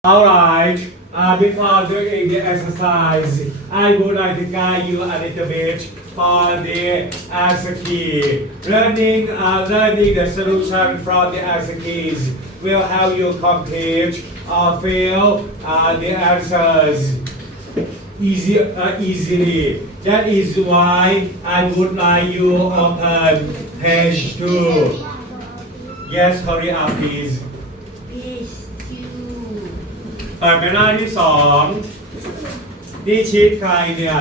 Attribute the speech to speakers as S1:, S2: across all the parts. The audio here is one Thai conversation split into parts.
S1: Alright, before doing the exercise, I would like to guide you a little bit for the answer key. Learning the solution from the answer keys will help you complete or fill the answers easily. That is why I would like you open page 2. Yes, hurry up please.เปิดไปหน้าที่2นี่ชีทใครเนี่ย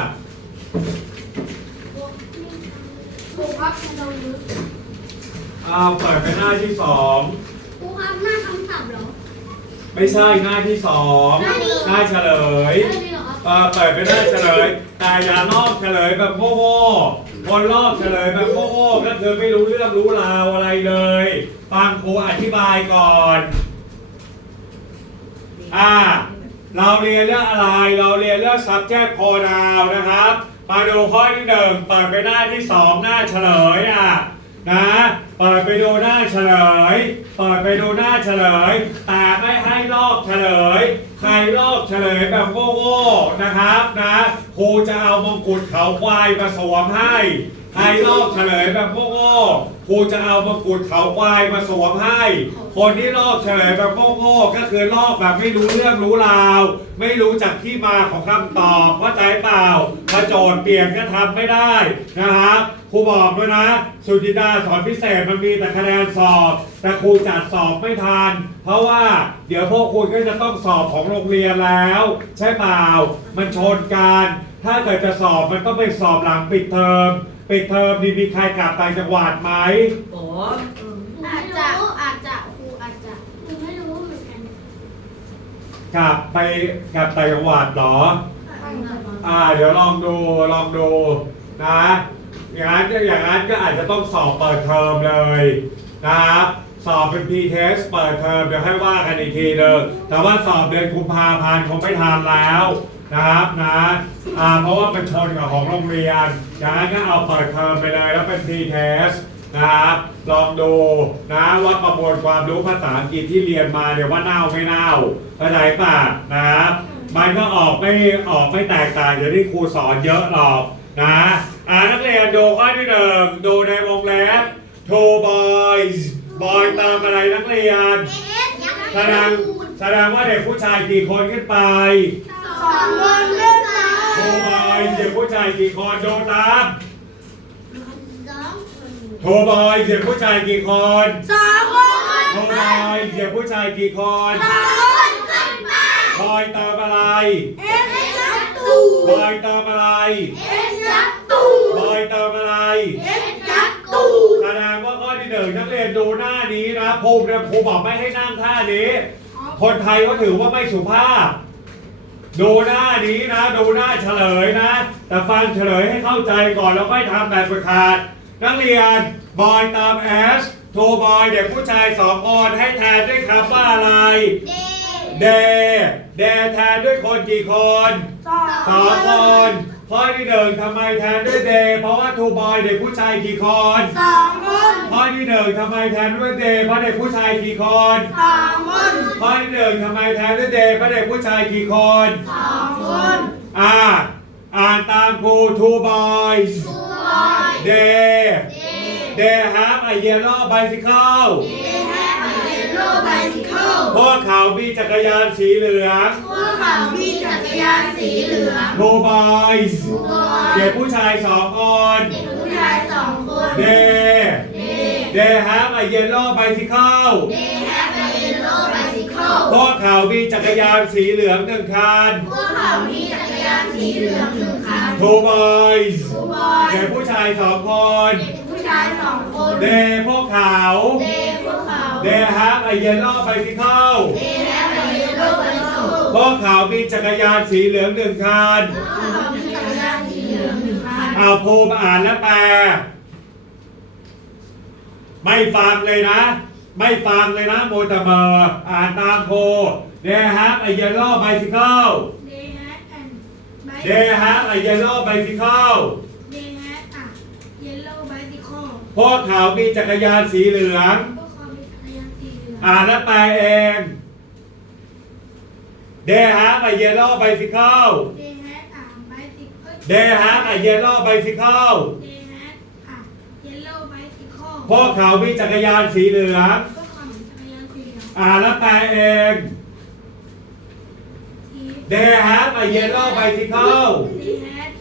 S2: ครูครับเราลึก
S1: เปิดไปหน้าที่2
S2: ครูครับหน้าคำศัพท์เหรอ
S1: ไม่ใช่หน้าที่2หน้าเฉลยเปิดไปหน้าเฉลยแต่อย่าลอกเฉลยแบบโง่ๆคนลอกเฉลยแบบโง่ๆก็คือไม่รู้เรื่องรู้ราวอะไรเลยฟังครูอธิบายก่อนเราเรียนเรื่องอะไรเราเรียนเรื่อง subject pronoun นะครับมาดูข้อที่1เปิดไปหน้าที่2หน้าเฉลยนะเปิดไปดูหน้าเฉลยเปิดไปดูหน้าเฉลยแต่ไม่ให้ลอกเฉลยใครลอกเฉลยแบบโง่ๆนะครับนะครูจะเอามงกุฎเขาควายมาสวมให้ใครลอกเฉลยแบบโง่ๆครูจะเอามงกุฎเขาควายมาสวมให้คนที่ลอกเฉลยแบบโง่ๆก็คือลอกแบบไม่รู้เรื่องรู้ราวไม่รู้จักที่มาของคำตอบเข้าใจเปล่าถ้าโจทย์เปลี่ยนก็ทำไม่ได้นะครับครูบอกด้วยนะสุจิตาสอนพิเศษมันมีแต่คะแนนสอบแต่ครูจัดสอบไม่ทันเพราะว่าเดี๋ยวพวกคุณก็จะต้องสอบของโรงเรียนแล้วใช่เปล่ามันชนกันถ้าเกิดจะสอบมันต้องไปสอบหลังปิดเทอมนี่มีใครกลับต่างจังหวัดไหม
S2: อาจจะครูอาจจะหนูไม่รู้เหมือนกัน
S1: กลับต่างจังหวัดเหรอเดี๋ยวลองดูนะอย่างนั้นก็อาจจะต้องสอบเปิดเทอมเลยนะครับสอบเป็น P-test เปิดเทอมเดี๋ยวให้ว่ากันอีกทีเดิมแต่ว่าสอบเดือนกุมภาพันธ์คงไม่ทันแล้วนะครับเพราะว่าเป็นชนกับของโรงเรียนอย่างนั้นก็เอาเปิดเทอมไปเลยแล้วเป็น P-test นะครับลองดูนะว่าประมวลความรู้ภาษาอังกฤษที่เรียนมาเนี่ยว่าเน่าไม่เน่าเข้าใจป่ะนะครับมันก็ออกไม่แตกต่างจากที่ครูสอนเยอะหรอกนะนักเรียนดูข้อที่1ดูในวงเล็บ two boys boy ตามอะไรนักเรียนแสดงว่าเด็กผู้ชายกี่คนขึ้นไป
S2: 2 คนขึ้นไป
S1: two boys เด็กผู้ชายกี่คนดูตาม
S2: 2
S1: two boys เด็กผู้ชายกี่คน
S2: 2 คน
S1: two boys เด็กผู้ชายกี่คน
S2: 2 คนขึ้นไป
S1: boy ตามอะไร
S2: ยักษ์ตู่
S1: boy ตามอะไร
S2: ยักษ์ตู่
S1: boy ตามอะไร
S2: ยักษ์ตู่
S1: แสดงว่าข้อที่1นักเรียนดูหน้านี้นะครูบอกไม่ให้นั่งท่านี้คนไทยเขาถือว่าไม่สุภาพดูหน้านี้นะดูหน้าเฉลยนะแต่ฟังเฉลยให้เข้าใจก่อนแล้วค่อยทำแบบฝึกหัดนักเรียน boy ตาม s two boy เด็กผู้ชาย2 คนให้แทนด้วยคำว่าอะไรday แทนด้วยคนกี่คน2 คนข้อที่1ทำไมแทนด้วย day เพราะว่า two boy เด็กผู้ชายกี่คน
S2: 2 คน
S1: ข้อที่1ทำไมแทนด้วย day เพราะเด็กผู้ชายกี่คน
S2: 2 คน
S1: ข้อที่1ทำไมแทนด้วย day เพราะเด็กผู้ชายกี่คน
S2: 2 คน
S1: อ่านตามครู two boys they have a yellow bicycle พวกเขามีจักรยานสีเหลือง two boys เด็กผู้ชาย2 คน they have a yellow bicycle พวกเขามีจักรยานสีเหลือง1 คัน two boys เด็กผู้ชาย2 คน they พวกเขา they have a yellow bicycle พวกเขามีจักรยานสีเหลือง1 คันเอาภูมิอ่านและแปลไม่ฟังเลยนะโมตเมอร์อ่านตามโค they have a yellow bicycle พวกเขามีจักรยานสีเหลืองอ่านและแปลเอง They have a yellow bicycle.
S2: They had a bicycle.
S1: They have a yellow bicycle.
S2: They had a yellow bicycle.
S1: พวกเขามีจักรยานสีเหลือง
S2: พวกเขาจักรยานสีเหลือง
S1: แล้วแปลเอง They have a yellow bicycle.
S2: They had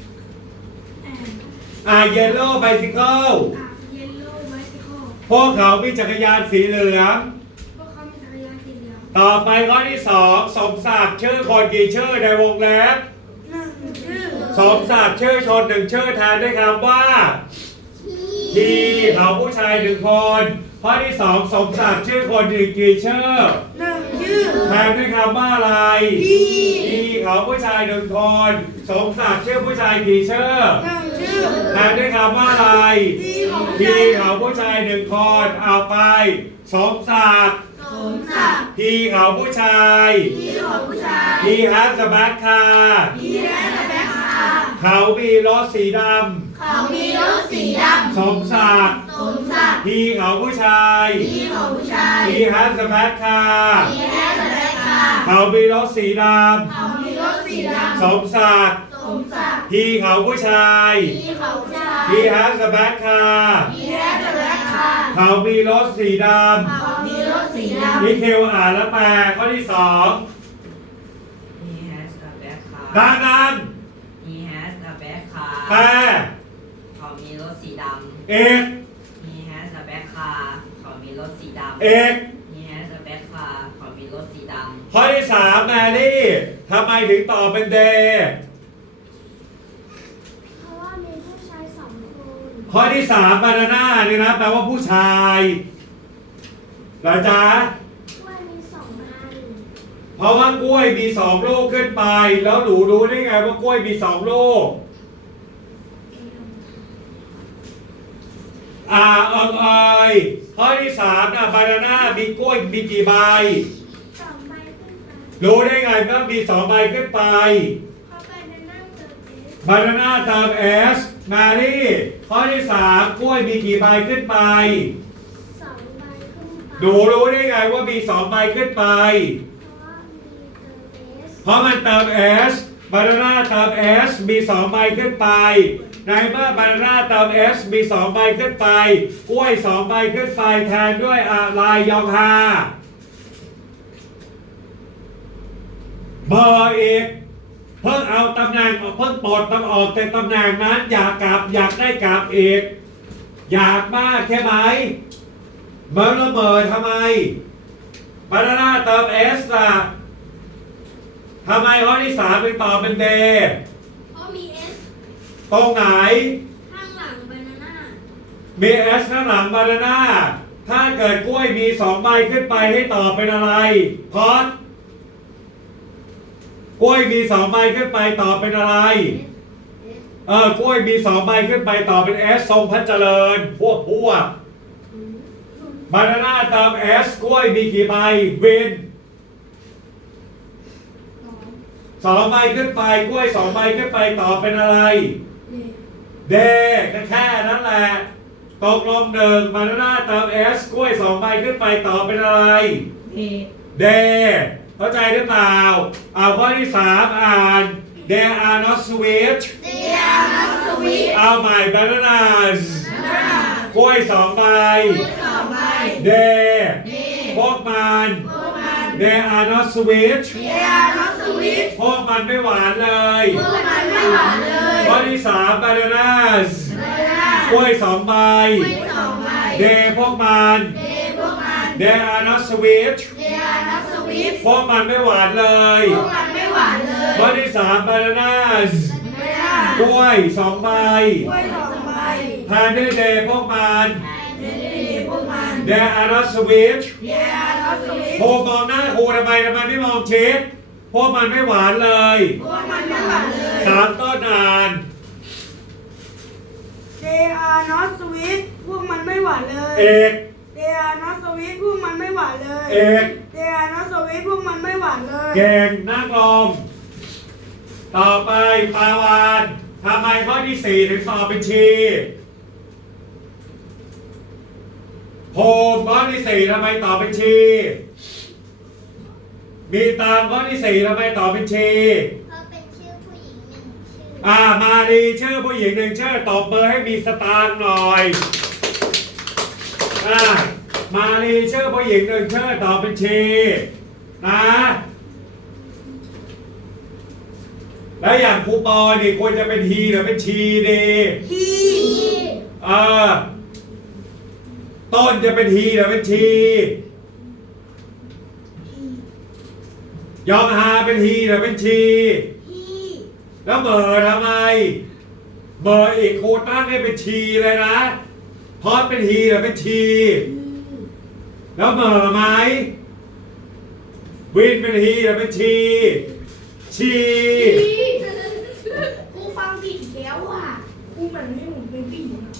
S1: A yellow bicycle.
S2: a yellow bicycle.
S1: พวกเขามีจักรยานสีเหลือง
S2: พวกเขามีจักรยานสีเหลือง
S1: ต่อไปข้อที่สองสมศักดิ์ชื่อคนกี่ชื่อในวงเล็บ
S2: หนึ่งชื่อ
S1: สมศักดิ์ชื่อชนหนึ่งชื่อแทนด้วยคำว่าทีเขาผู้ชายหนึ่งคนข้อที่สองสมศักดิ์ชื่อคนกี่ชื่อ
S2: หนึ่งชื่อ
S1: แทนด้วยคำว่าอะไร ทีเขาผู้ชายหนึ่งคนสมศักดิ์ชื่อผู้ชายกี่ชื่อ
S2: หนึ่งชื่อ
S1: แทนด้วยคำว่าอะไร ทีเขาผู้ชายหนึ่งคนเอาไปสมศักดิ์
S2: สมศักดิ์
S1: ทีเขาผู้ชาย
S2: ที่ของผู้ชาย
S1: He has a black car
S2: ที่แรกและแบ็คคาร์
S1: เขามีรถสีด
S2: เขามีรถสีด
S1: ำ สมศักดิ์
S2: ำสมศักดิ์
S1: He เขาผู้ชาย
S2: ที่ของผู้ชาย
S1: He has a black car
S2: ที่แรกและแบ็คคาร์
S1: เขามีรถสีด
S2: เขามีรถสีด
S1: ำ สมศักดิ์
S2: ำสมศักดิ์
S1: He เขาผู้ชาย
S2: ที่ของผู้ชาย
S1: He has a black car
S2: ที่แรกและแบ็คคาร์
S1: เขามีรถสีด
S2: เขามีรถสีด
S1: ำนี่คิวอ่านแล้วแปลข้อที่สอง
S3: He has a black car.
S1: ดังนั้น
S3: He has a black
S1: แปล
S3: car. เขามีรถสีด
S1: เอก
S3: ำ He has a black car. เขามีรถสีดำ
S1: เอก
S3: He has a black car. เขามีรถสีด
S1: ข้อที่สามแมรี่ทำไมถึงตอบเป็นเดย์
S2: เพราะว่ามีผู้ชายสองคน
S1: ข้อที่สามบานาน่าเนี่ยนะแปลว่าผู้ชายเหรอจ๊ะ
S2: ว่ามีสองอัน
S1: เพราะว่ากล้วยมีสองลูกขึ้นไป แล้วหนูรู้ได้ไงว่ากล้วยมีสองลูกเอิงเอยข้อที่สามนะบานาน่ามีกล้วยมีกี่ใบ
S2: สองใบขึ้นไป
S1: รู้ได้ไงว่ามีสองใบขึ้นไป
S2: เพราะใบนั้นนั่งเติมเอส
S1: บานาน่าเติมเอสมารี่ข้อที่สามกล้วยมีกี่ใบขึ้นไป
S2: สองใบขึ้นไป
S1: หนูรู้ได้ไงว่ามีสองใบขึ้นไป
S2: เพราะว่ามีเติมเอส
S1: เพราะมันเติม S บานาน่าเติม S มี2ใบขึ้นไป ในเมื่อบานาน่าเติม S มี2ใบขึ้นไป กล้วย2ใบขึ้นไปแทนด้วยอะไรยองฮาเบอร์อีกเพิ่งเอาตำแหน่งเพิ่งปลดตำออกแต่ตำแหน่งนั้นอยากกลับอยากได้กลับอีก อยากมากใช่ไหมเบอร์ละเมอทำไมบานาน่าเติม S ล่ะทำไมข้อที่สามเป็นตอบเป็นเดย์
S2: เพราะมีเอส
S1: ตรงไหน
S2: ข้างหลังบานาน่า
S1: มีเอสข้างหลังบานาน่าถ้าเกิดกล้วยมีสองใบขึ้นไปให้ตอบเป็นอะไรพอดกล้วยมีสองใบขึ้นไปตอบเป็นอะไร กล้วยมีสองใบขึ้นไปตอบเป็นเอสทรงพระเจริญพวกบานาน่าเติมเอสกล้วยมีกี่ใบวินสองใบขึ้นไปกล้วยสองใบขึ้นไปตอบเป็นอะไร เดก็แค่นั้นแหละตกลงหนึ่งบานาน่าเติมเอสกล้วยสองใบขึ้นไปตอบเป็นอะไร
S3: ำ
S1: เดเข้าใจหรือเปล่าเอาข้อที่สามอ่าน They are not sweet
S2: เดียนัสวิท
S1: เอาใหม่ bananas กล้วยสองใบ
S2: สองใบ
S1: They พวกมัน
S2: พวกมัน
S1: They are not sweet
S2: เดียนัสวิท
S1: พวกมันไม่หวานเลย
S2: พวกมันไม่หวานเลย
S1: ข้อที่สาม bananas
S2: บานาน่าก
S1: ล้วยสองใบ
S2: สองใบ
S1: They พวกมัน
S2: เดพวกมัน
S1: They are not sweet
S2: เดียนัสวิท
S1: พวกมันไม่หวานเลย
S2: พวกมันไม่หวานเลย
S1: ข้อที่สาม bananas
S2: บานาน่าก
S1: ล้วยสองใบ
S2: กล้วยสองใบ
S1: แทนด้วย They พวกมัน
S2: เดพวกมัน
S1: They are not sweet
S2: เดียนัสวิท
S1: ครูมองหน้าครูทำไมไม่มองชิดพวกมันไม่หวานเลย
S2: พวกมันไม่หวานเลย
S1: สามต้นอ่าน
S4: They are not sweet พวกมันไม่หวานเลย
S1: เอก
S4: They are not sweet พวกมันไม่หวานเลย
S1: เอก
S4: They are not sweet พวกมันไม่หวานเลย
S1: เก่งนั่งลงต่อไปปาวานทำไมข้อที่สี่ถึงสอบเป็นชีโฮมข้อที่สี่ทำไมตอบเป็นชีมีตังค์ข้อที่สี่ทำไมตอบเป็นชี
S2: เพราะเป็นชื่อผู้หญิงหนึ่งชื่อ
S1: มาดีชื่อผู้หญิงหนึ่งชื่อตอบเบอร์ให้มีสตางค์หน่อยมาดีชื่อผู้หญิงหนึ่งชื่อตอบเป็นชีนะแล้วอย่างครูปอนี่ควรจะเป็นทีหรือเป็นชีดี
S4: ที
S1: ต้นจะเป็นทีหรือเป็นชียองฮาเป็นทีหรือเป็นชี
S4: ที
S1: แล้วเบอร์ทำไมเบอร์อีกครูตั้งให้เป็นชีเลยนะพอดเป็นทีหรือเป็นชีแล้วเบอร์ไหมวินเป็นทีหรือเป็นชีชี
S2: ครูฟังผิดอีกแล้วอ่ะ
S4: ครูแบบนี้ผมเป็นผู้หญิงอะ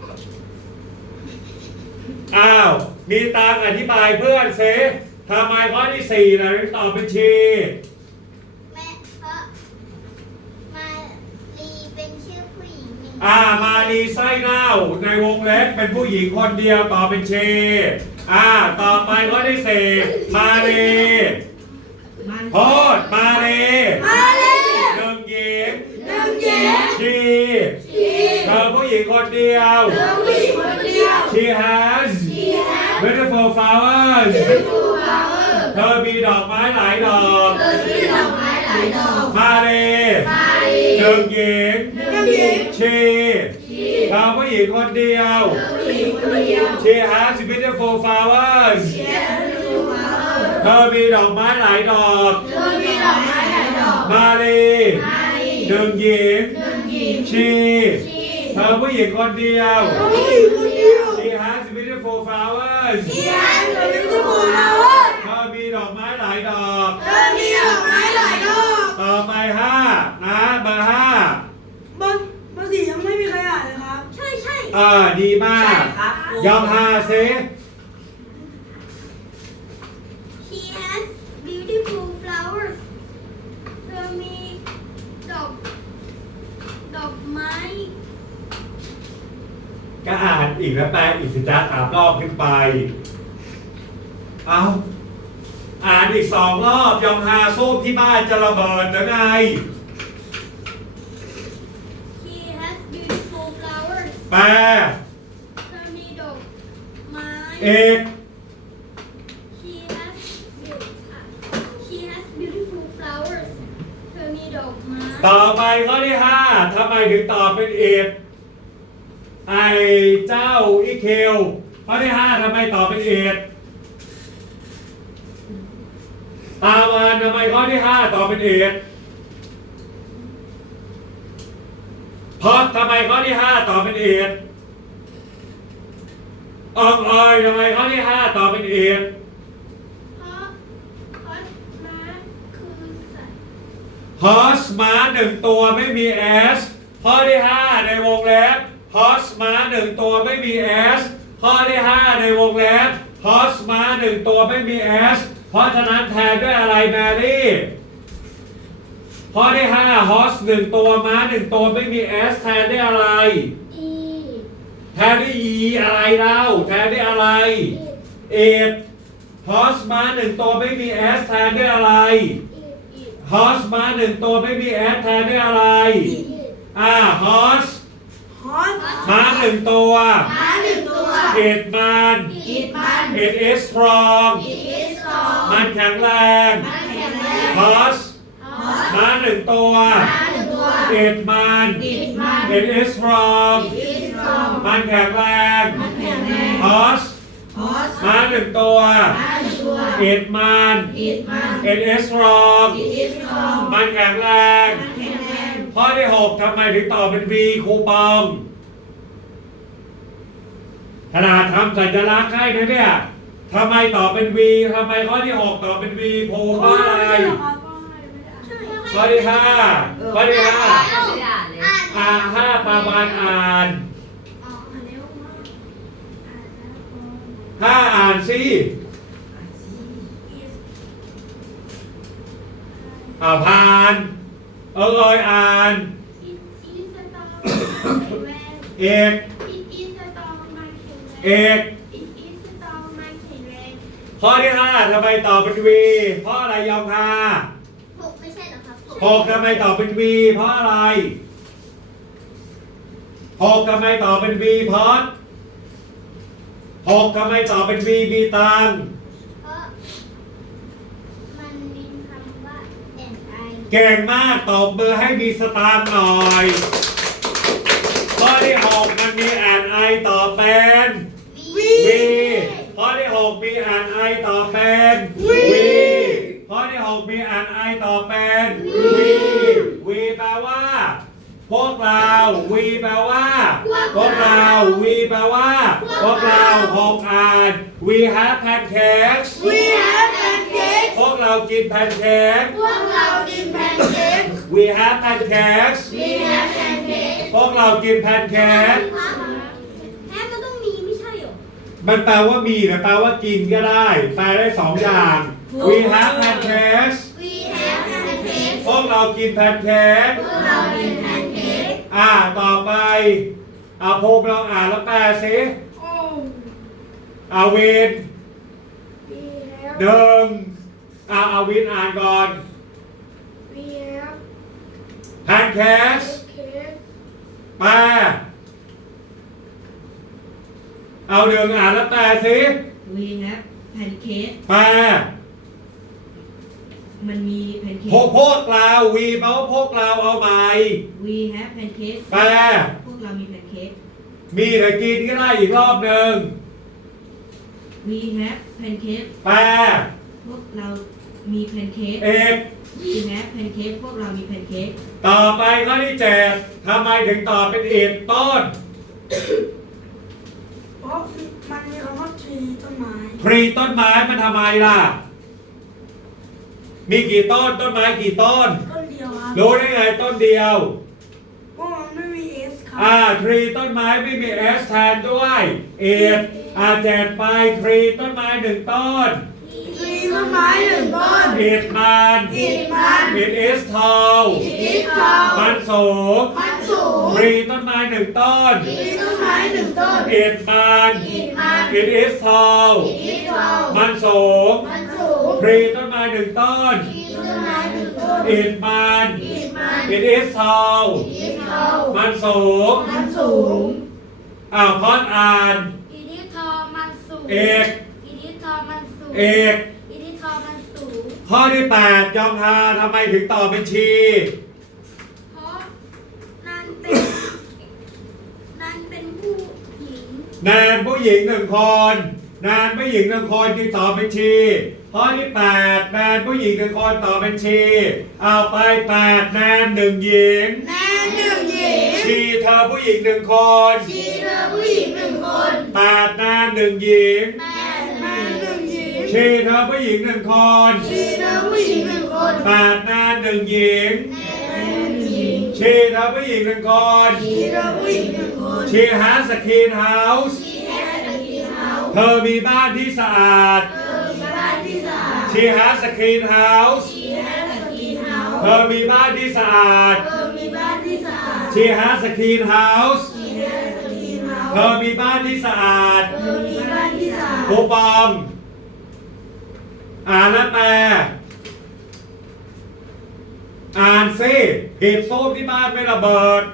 S1: มีตังค์อธิบายเพื่อนเซทำไมข้อที่สี่นะถึงตอบเป็นชี
S2: แม่เพราะมาลีเป็นชื่อผู้หญิงหนึ่ง
S1: มาลีไส้เน่าในวงเล็บเป็นผู้หญิงคนเดียวตอบเป็นชีต่อไปข้อที่สี่มาลีโพดมาลี
S4: มาเลย
S1: หนึ่งหญิง
S4: หนึ่งเย็น
S1: ชี
S4: ที
S1: เธอผู้หญิงคนเดียว
S4: เธอผู้หญิงคนเดียว
S1: She has beautiful flowers เธอมีดอกไม้หลายดอก
S4: มีดอกไม้หลายดอก
S1: มาลีหนึ่งหญิง
S4: หนึ่งเย็น
S1: ชีเธอผู้หญิงคนเดียว
S4: ผู้หญิงคนเดียว
S1: She has beautiful flowers เธอมีดอกไม้หลายดอก
S4: เธอมีดอกไม้หลายดอก
S1: มาลีหนึ่งหญิง
S4: หนึ่งหญิง
S1: ชีเธอผู้หญิงคนเดียว
S4: ผู้หญิงคนเดียว
S1: She has beautiful flowers
S4: ที่ร้านเธอมีทุกคนมาเว
S1: เธอมีดอกไม้หลายดอก
S4: เธอมีดอกไม้หลายดอก
S1: ต่อไปห้านะเบอร์ห้า
S4: เบอร์สี่ยังไม่มีใครอ่านเลยครับ ใช่ใช่
S1: ดีมา
S3: ใช่
S1: ก
S3: ครับครู
S1: ยอมฮาเซ
S2: He has beautiful flowers เธอมีดอกไม้
S1: ก็อ่านอีกแล้วแปลอีกสิจ้า3 รอบขึ้นไป เอาอ่านอีก2 รอบยอมฮาสู้ที่บ้านจะระเบิดหรือไง
S2: He has beautiful flowers
S1: แปล
S2: เธอมีดอกไม้
S1: เอก
S2: He has beautiful flowers เธอมีดอกไม้
S1: ต่อไปข้อที่ 5ทำไมถึงตอบเป็นเอกไอเจ้าอีเคลข้อที่ 5ทำไมตอบเป็นเอกตามานทำไมข้อที่ 5ตอบเป็นเอกพอดทำไมข้อที่ 5ตอบเป็นเอกอองเอยทำไมข้อที่ 5ตอบเป็นเอก
S2: เพราะม้าคือสัตว์
S1: ฮอสม้า1 ตัวไม่มีแอสข้อที่ 5ในวงเล็บฮอสม้า1 ตัวไม่มีแอสข้อที่ 5ในวงเล็บฮอสม้า1 ตัวไม่มีแอสเพราะฉะนั้นแทนด้วยอะไรแมรี่ข้อที่5ฮอส1 ตัวม้า1 ตัวไม่มีแอสแทนด้วยอะไร
S2: อี
S1: แทนด้วย e อะไรเล่าแทนด้วยอะไรเอ็ดฮอสม้า1 ตัวไม่มีแอสแทนด้วยอะไร
S2: อี
S1: ฮอสม้า1 ตัวไม่มีแอสแทนด้วยอะไรฮอส
S4: ฮอส
S1: ม้า1 ตัว
S4: ม้าหนึ่งตัว
S1: เอ็ดมัน
S4: อิดมัน
S1: เอ็ดเอสสตรอง
S4: อิดอิสตอง
S1: มันแข็งแรง
S4: มันแข็งแรง
S1: ฮอส
S4: ฮอส
S1: ม้า1 ตัว
S4: ม้าหนึ่งตัว
S1: เอ็ดมัน
S4: อิดมัน
S1: เอ็ดเอสสตรอง
S4: อิดอิสตอง
S1: มันแข็งแรง
S4: มันแข็งแรง
S1: ฮอส
S4: ฮอส
S1: ม้า1 ตัว
S4: ม้าหนึ่งตัว
S1: เอ็ดมัน
S4: อิดมัน
S1: เอ็ดเอสสตรอง
S4: อิดอิสตอง
S1: มันแข็งแรง
S4: มันแข็งแรง
S1: ข้อที่ 6ทำไมถึงตอบเป็น V คูปองขนาดทำสัญลักษณ์ให้นะเนี่ยทำไมตอบเป็น V ทำไมข้อที่ 6ตอบเป็น V โพลเพราะอะไรข้อที่ 5ข้อที่
S3: ไม่ได้อ่านเลย
S1: 5ประมาณอ่าน
S2: อ๋ออันนี้ว่า
S1: 5
S2: อ่านแล้ว
S1: อ่านสิผ่านอ่าน
S2: It is a dog man
S1: เอก
S2: It is a dog man
S1: เอก
S2: It is a dog man
S1: ข้อข้อที่5ทำไมตอบเป็น V เพราะอะไรยองคา
S2: 6ไม่ใช่เหรอครับ
S1: 6ทำไมตอบเป็น V เพราะอะไร6ทำไมตอบเป็น V เพราะ6ทำไมตอบเป็น V มีตังค์
S2: เพราะมันมีคำว่า NI
S1: เก่งมากตบมือให้มีสตางค์หน่อย ข้อที่ 6 มันมีอ่านไอต่อเป็น
S2: V
S1: ข้อที่ 6 มีอ่านไอต่อเป็น V ข้อที่ 6 มีอ่านไอต่อเป็น V แปลว่า พวกเรา V แปลว่า พวกเรา V แปลว่า พวกเรา6อ่าน We have pancakes
S4: We have pancakes
S1: พวกเรากินแพนเค้ก
S4: พวกเรากินแพนเค้ก
S1: We have pancakes
S4: We have pancakes
S1: พวกเรากินแพนเค้ก
S2: แม่มันต้องมีไม่ใช่เหรอ
S1: มันแปลว่ามีหรือแปลว่ากินก็ได้ แปลได้สองอย่าง We have pancakes
S2: We have pancakes
S1: พวกเรากินแพนเค้ก
S2: พวกเรากินแพนเค้ก
S1: ต่อไปภูมิลองอ่านแล้วแปลสิ วิน
S4: We
S1: หนึ่งวินอ่านก่อน
S4: have
S1: แพนเค้ก
S4: pancakes
S1: แปลหนึ่งอ่านแล้วแปลสิ
S3: We have pancake
S1: แปล
S3: มันมีแพนเค้
S1: พว
S3: ก
S1: กเราวีแปลว่าพวกเราเอาใหม่
S3: We have pancake
S1: แปล
S3: พวกเรามีแพนเค้ก
S1: มีหรือกินก็ได้อีกรอบหนึ่ง
S3: We have pancake
S1: แปล
S3: พวกเรามีแพนเค้ก
S1: เอก
S3: We have pancake พวกเรามีแพนเค้ก
S1: ต่อไปข้อที่7ทำไมถึงตอบเป็นเอกต้น
S4: เพราะมันมีคำว่า tree ต้นไม้
S1: พรีต้นไม้มันทำไมล่ะ มีกี่ต้นต้นไม้กี่ต้น
S4: ต้นเดียวครับ
S1: รู้ได้ไงต้นเดียว
S4: เพราะมันไม่มี s ครั
S1: ทรีต้นไม้ไม่มีเอสแทนด้วยเอกแจกไปทรีต้นไม้หนึ่งต้น
S4: tree ต้นไม้หนึ่งต้น
S1: It มัน
S4: It มัน
S1: It is tall
S4: It is tall
S1: มันสูง
S4: มันสูง
S1: ทรีต้นไม้หนึ่งต้น
S4: tree ต้นไม้หนึ่งต้น
S1: It มัน
S4: It มัน
S1: It is tall
S4: It is tall
S1: มันสูง
S4: มันสูง
S1: ทรีต้นไม้หนึ่งต้น
S4: tree ต้นไม้หนึ่งต้น
S1: It มัน
S4: It มัน
S1: It is tall
S4: It is tall
S1: มันสูง
S4: มันสูง
S1: พอดอ่าน
S2: อีดิทอมันสูง
S1: เอก
S2: อีดิทอมันสูง
S1: เอก
S2: อีดิทอมันสูง
S1: ข้อที่8ยองฮาทำไมถึงตอบเป็นชี
S2: เพราะนันเป็นนันเป็นผู้หญิง
S1: แนนผู้หญิงหนึ่งคนแนนผู้หญิงหนึ่งคนจึงตอบเป็นชีข้อที่8แนนผู้หญิงหนึ่งคนตอบเป็นชีเอาไป8แนนหนึ่งหญิง
S4: แม่หนึ่งหญิง
S1: ชีเธอผู้หญิงหนึ่งคน
S4: ชีเธอผู้หญิงหนึ่งคน
S1: 8แนนหนึ่งหญิง
S2: แม่
S4: แม่หนึ่งหญิง
S1: ชีเธอผู้หญิงหนึ่งคน
S4: ชีเธอผู้หญิงหนึ่งคน
S1: 8แนนหนึ่งหญิง
S4: แม่หนึ่งหญิง
S1: ชีเธอผู้หญิงหนึ่งคน
S4: ชีเธอผู้หญิงหนึ่งคน
S1: ชีฮัสคลีนเฮาส์
S4: ชีแฮสกีเฮาส์
S1: เธอมีบ้านที่สะอาด
S4: เธอมีบ้านที่สะอาด
S1: ชีฮัสคลีนเฮาส์
S4: ชีแฮสกีเฮาส์
S1: เธอมีบ้านที่สะอาด
S4: เธอมีบ้านที่สะอาด
S1: ชีฮัสคลีนเฮาส์
S4: ชีแฮสกีเฮาส์
S1: เธอมีบ้านที่สะอาด
S4: เธอมีบ้านที่สะอาด
S1: ครูปอม อ่านและแปลอ่านสิหีบส้มที่บ้านไม่ระเบิด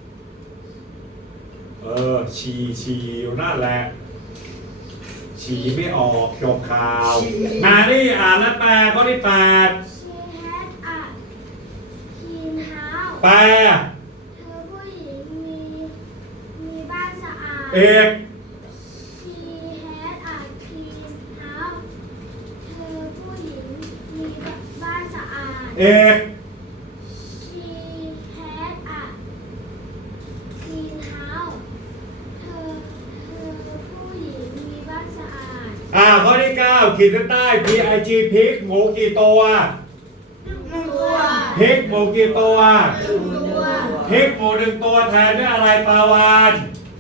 S1: ชีอยู่นั่นแหละ ชีไม่ออกจบข่าวนานี่อ่านและแปลข้อที่8
S2: She had a clean house
S1: แปล
S2: เธอผู้หญิงมีบ้านสะอาด
S1: เอก
S2: She had a clean house เธอผู้หญิงมีบ้านสะอาด
S1: เอก
S2: She had a clean house เธอผู้หญิงมีบ้านสะอาด
S1: ข้อที่9ขีดเส้นใต้ PIG พริกหมูกี่ตัว
S4: หนึ่งตัว
S1: พริกหมูกี่ตัว
S4: หนึ่งตัว
S1: พริกหมูหนึ่งตัวแทนด้วยอะไรปลาวาน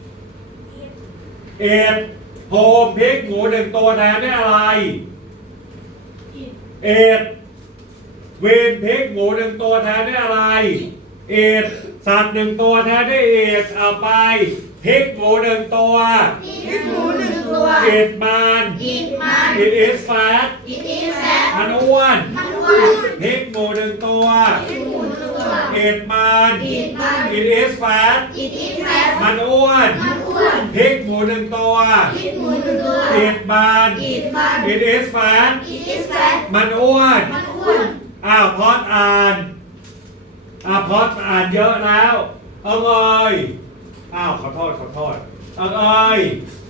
S1: เอ็ดโฮมพริกหมูหนึ่งตัวแทนด้วยอะไรเอ็ดวินพริกหมูหนึ่งตัวแทนด้วยอะไรเอ็ดสัตว์หนึ่งตัวแทนด้วยเอ็ดเอาไปพริกหมูหนึ่งตัว
S4: พริกหมูหนึ่งตัว
S2: ตัว
S1: it มัน
S2: it มัน
S1: it is fat
S2: it is fat
S1: มันอ้วน
S2: มันอ้วน
S1: pig หมูหนึ่งตัว
S2: it หมูตัว
S1: it มัน
S2: it มัน
S1: it is fat
S2: it is fat
S1: มันอ้วน
S2: มันอ้วน
S1: pig หมูหนึ่งตัว
S2: it หมูตัว
S1: it มัน
S2: it มัน
S1: it is fat
S2: it is fat
S1: มันอ้วน
S2: มันอ้วน
S1: อ้าวพอดอ่านพอดอ่านเยอะแล้วเอิงเอยอ้าวขอโทษเอิงเอย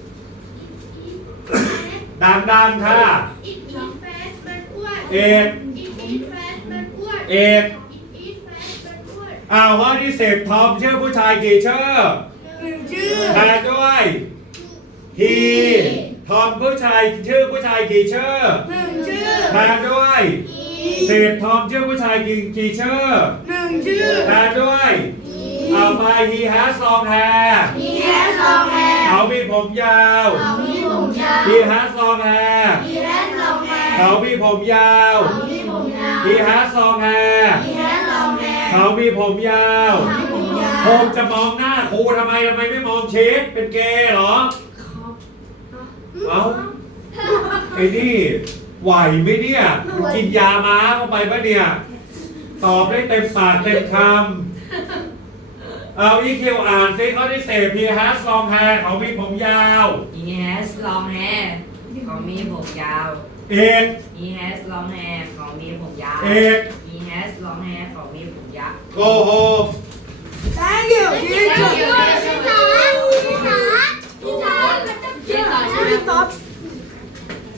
S1: ดังๆค่ะ
S2: it is fat มันอ้วน
S1: it
S2: it is fat มันอ้วน
S1: it
S2: it is fat มันอ้วน
S1: อ้าวข้อที่10ทอมชื่อผู้ชายกี่ชื่อ
S4: 1 ชื่อ
S1: แทนด้วย he ทอมผู้ชายชื่อผู้ชายกี่ชื่อ
S4: 1 ชื่อ
S1: แทนด้วย 10ทอมชื่อผู้ชายกี่ชื่อ
S4: 1 ชื่อ
S1: แทนด้วยเอาไป he has long hair
S2: he has long hair
S1: เขามีผมยาว
S2: เขามีผมยาว
S1: he has long hair
S2: he has long hair
S1: เขามีผมยาว
S2: เขามีผมยาว
S1: he has long hair
S2: he has long hair
S1: เขามีผมยาว
S2: เขามีผมยาว
S1: ผมจะมองหน้าครูทำไมไม่มองชิดเป็นเกย์เหรอ เอ้าไอ้นี่ไหวไหมเนี่ยกินยาม้าเข้าไปปะเนี่ย ตอบได้เต็มปากเต็มคำเอาอีคิวอ่านซิข้อที่10 he has long hair เขามีผมยาว
S3: he has long hair เขามีผมยาว
S1: it
S3: he has long hair เขามีผมยาว
S1: it
S3: he has long hair เขามีผมยาว
S1: go home
S4: Thank you teacher
S2: พี่สาพี่สาพี่สา
S4: พี่ต๊อบ